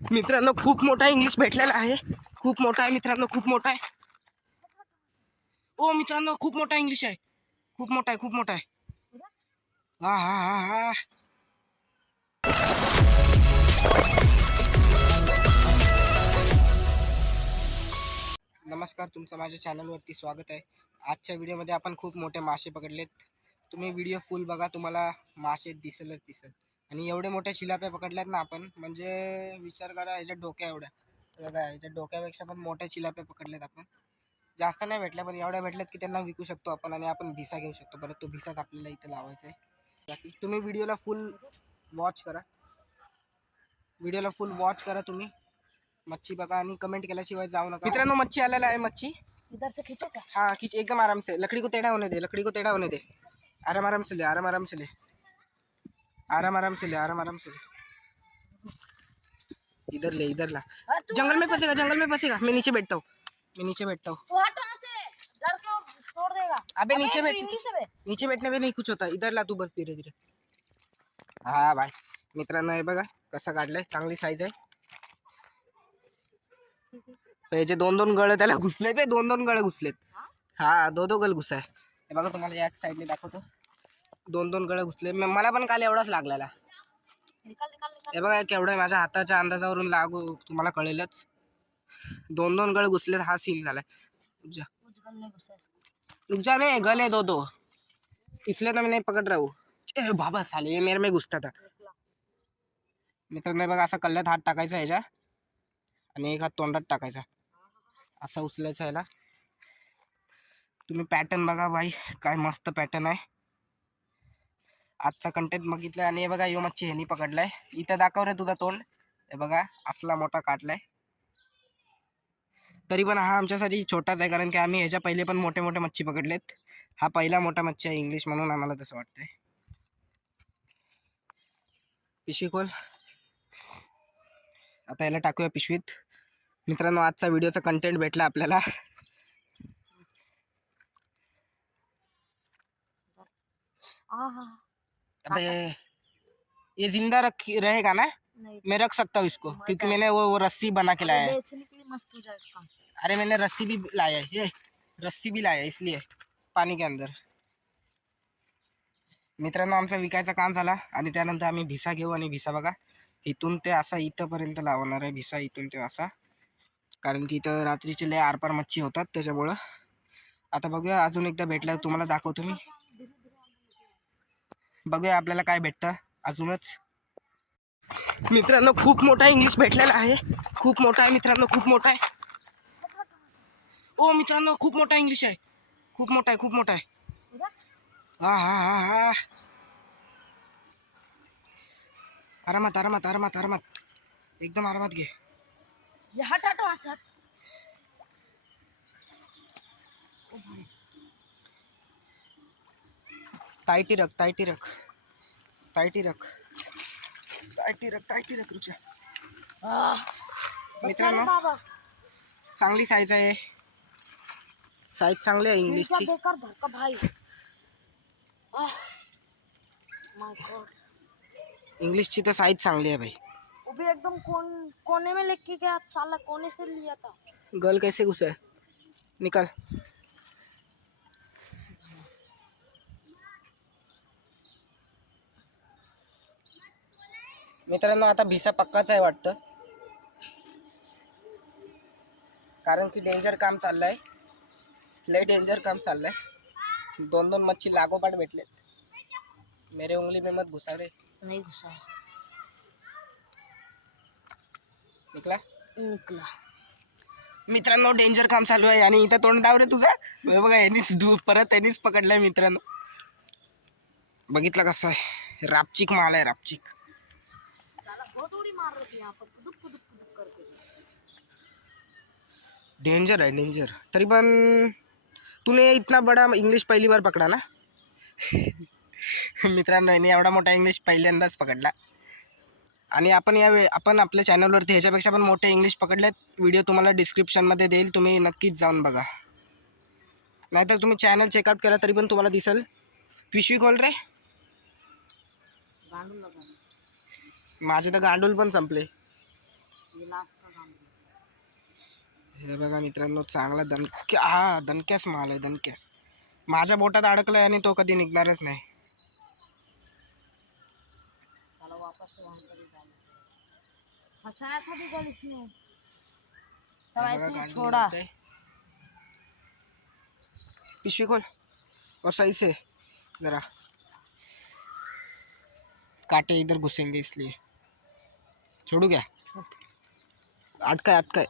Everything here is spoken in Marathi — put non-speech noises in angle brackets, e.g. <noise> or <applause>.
मित्रांनो खूप मोठा इंग्लिश भेटलेला आहे. खूप मोठा आहे मित्रांनो खूप मोठा आहे. ओ मित्रांनो खूप मोठा इंग्लिश आहे. खूप मोठा आहे खूप मोठा आहे. हा हा हा हा. नमस्कार तुमचं माझ्या चॅनलवरती स्वागत आहे. आजच्या व्हिडिओमध्ये आपण खूप मोठे मासे पकडलेत. तुम्ही व्हिडिओ फुल बघा तुम्हाला मासे दिसेलच दिसेल आणि एवढे मोठे चिलाप्या पकडल्यात ना आपण म्हणजे विचार करा ह्याच्या डोक्या एवढ्या. बघा ह्याच्या डोक्यापेक्षा पण मोठ्या चिलाप्या पकडल्यात आपण. जास्त नाही भेटल्या पण एवढ्या भेटल्यात की त्यांना विकू शकतो आपण आणि आपण भिसा घेऊ शकतो. परत तो भिसाच आपल्याला इथे लावायचा आहे. बाकी तुम्ही व्हिडिओला फुल वॉच करा. व्हिडिओला फुल वॉच करा तुम्ही. मच्छी बघा आणि कमेंट केल्याशिवाय जाऊ नका. मित्रांनो मच्छी आलेला आहे मच्छी. इधर से खींचो क्या हाँ खींच एकदम आराम से लकड़ी को टेढ़ा होने दे लकड़ी को टेढ़ा होने दे. आराम आराम से ले आराम आराम से ले आराम आराम से ले आराम आराम से ले। इधर ले इधर ला। तू जंगल में फंसेगा जंगल में फंसेगा। मैं नीचे बैठता हूँ। मैं नीचे बैठता हूँ। तू हट वहाँ से लड़के को तोड़ देगा। अबे नीचे तू बैठ नीचे बैठने में नहीं कुछ होता। इधर ला तू बस धीरे धीरे हा बाय मित्रांनो हे बघा कसा काढलाय? चांगली साईज आहे. याचे दोन दोन गळ त्याला घुसलेत हे दोन दोन गळ घुसलेत. हा दो दो गल घुसाय. हे बघा तुम्हाला या साईडने दाखवतो. दोन दोन गळ घुसले. मला पण काल एवढाच लागलेला. हे बघा केवढं माझ्या हाताच्या अंदाजावरून लागू तुम्हाला कळेलच. दोन दोन गळ घुसले हा सीन झालाय. रुकजा जा. नाही गले दो दो. इसलिए तो मैं नहीं पकड़ रहा. हूँ बाबा साले ये मेरे में घुसता था मित्र मित्रांनो बघा असा कल्ल्यात हात टाकायचा ह्याच्या. आणि एक हात तोंडात टाकायचा. असा उचलायचा ह्याला. तुम्ही पॅटर्न बघा भाई काय मस्त पॅटर्न आहे. आजचा कंटेंट बघितलं आणि हे बघा यो मच्छी ह्यानी पकडलाय. इथं दाखव रे तुझा तोंड. हे बघा असला मोठा काढलाय. तरी पण हा आमच्यासाठी छोटाच आहे कारण की आम्ही ह्याच्या पहिले पण मोठे मोठे मच्छी पकडलेत. हा पहिला मोठा मच्छी आहे इंग्लिश म्हणून आम्हाला तसं वाटतंय. पिशवी खोल. आता याला टाकूया पिशवीत. मित्रांनो आजचा व्हिडिओचा कंटेंट भेटला आपल्याला. आहा. अबे ये जिंदा रख रहेगा ना? नहीं मैं रख सकता हूँ इसको क्योंकि मैंने वो, वो रस्सी बना के लाया है। बेचने के लिए मस्त हो जाएगा। अरे मैंने रस्सी भी लाया है ये रस्सी भी लाया है इसलिए पाणी के अंदर। मित्रांनो आमचा विकायचा काम झाला आणि त्यानंतर आम्ही भिसा घेऊ आणि भिसा बघा. इथून ते असा इथंपर्यंत लावणार आहे भिसा इथून ते असा. कारण की इथं रात्रीचे लय आरपार मच्छी होतात त्याच्यामुळं. आता बघूया अजून एकदा भेटलं तुम्हाला दाखवतो मी. बघूया आपल्याला काय भेटतं अजूनच. मित्रांनो खूप मोठा इंग्लिश भेटलेला आहे. खूप मोठा आहे मित्रांनो खूप मोठा आहे. ओ मित्रांनो खूप मोठा इंग्लिश आहे. खूप मोठा आहे खूप मोठा आहे. हा हा हा हा. आरामात आरामात आरामात आरामात. एकदम आरामात घे. ताईटी रख ताईटी रख। ताईटी रख। ताईटी रख ताईटी रख रुचा। आह, बच्चा रे मित्रांनो चांगली साईज आहे. साईज चांगली आहे इंग्लिशची धक्का भाई. आह गॉड इंग्लिशची तर साईज चांगली आहे भाई. वो भी एकदम कोन कोने में लेके गया? साला कोने से लिया था? गर्ल कैसे घुसा है? निकाल. मित्रांनो आता भिसा पक्काच आहे वाटतं. कारण की डेंजर काम चाललंय. लय डेंजर काम चाललंय. दोन दोन मच्छी लागोपाठ भेटलेत. मेरे उंगली में मत घुसा रे. नहीं घुसा. निकला? निकला. मित्रांनो डेंजर काम चालू आहे आणि इथं तोंड दाव रे तुझा बघा यांनीच दू परत यांनीच पकडलाय मित्रांनो. बघितलं कसं आहे. रापचिक माल आहे रापचिक. मार रही यहाँ पर डेंजर आहे डेंजर तरी पण तूने इतना बडा इंग्लिश पहिली बार पकडा ना? <laughs> मित्रांनो यांनी एवढा मोठा इंग्लिश पहिल्यांदाच पकडला. आणि आपण या वे- आपण आपल्या चॅनलवरती ह्याच्यापेक्षा पण मोठे इंग्लिश पकडलेत. व्हिडिओ तुम्हाला डिस्क्रिप्शनमध्ये देईल. तुम्ही नक्कीच जाऊन बघा. नाहीतर तुम्ही चॅनल चेकआउट केला तरी पण तुम्हाला दिसेल. पिशवी खोल रे. माझे तर गांडूल पण संपले. हे बघा मित्रांनो चांगला दणक्या हा दणक्यास माल आहे दणक्यास माझ्या बोटात अडकलाय आणि तो कधी निघणारच नाही. पिशवी खोल. और सही से जरा. कांटे इधर घुसेंगे इसलिए. छोड़ू क्या अटका अटका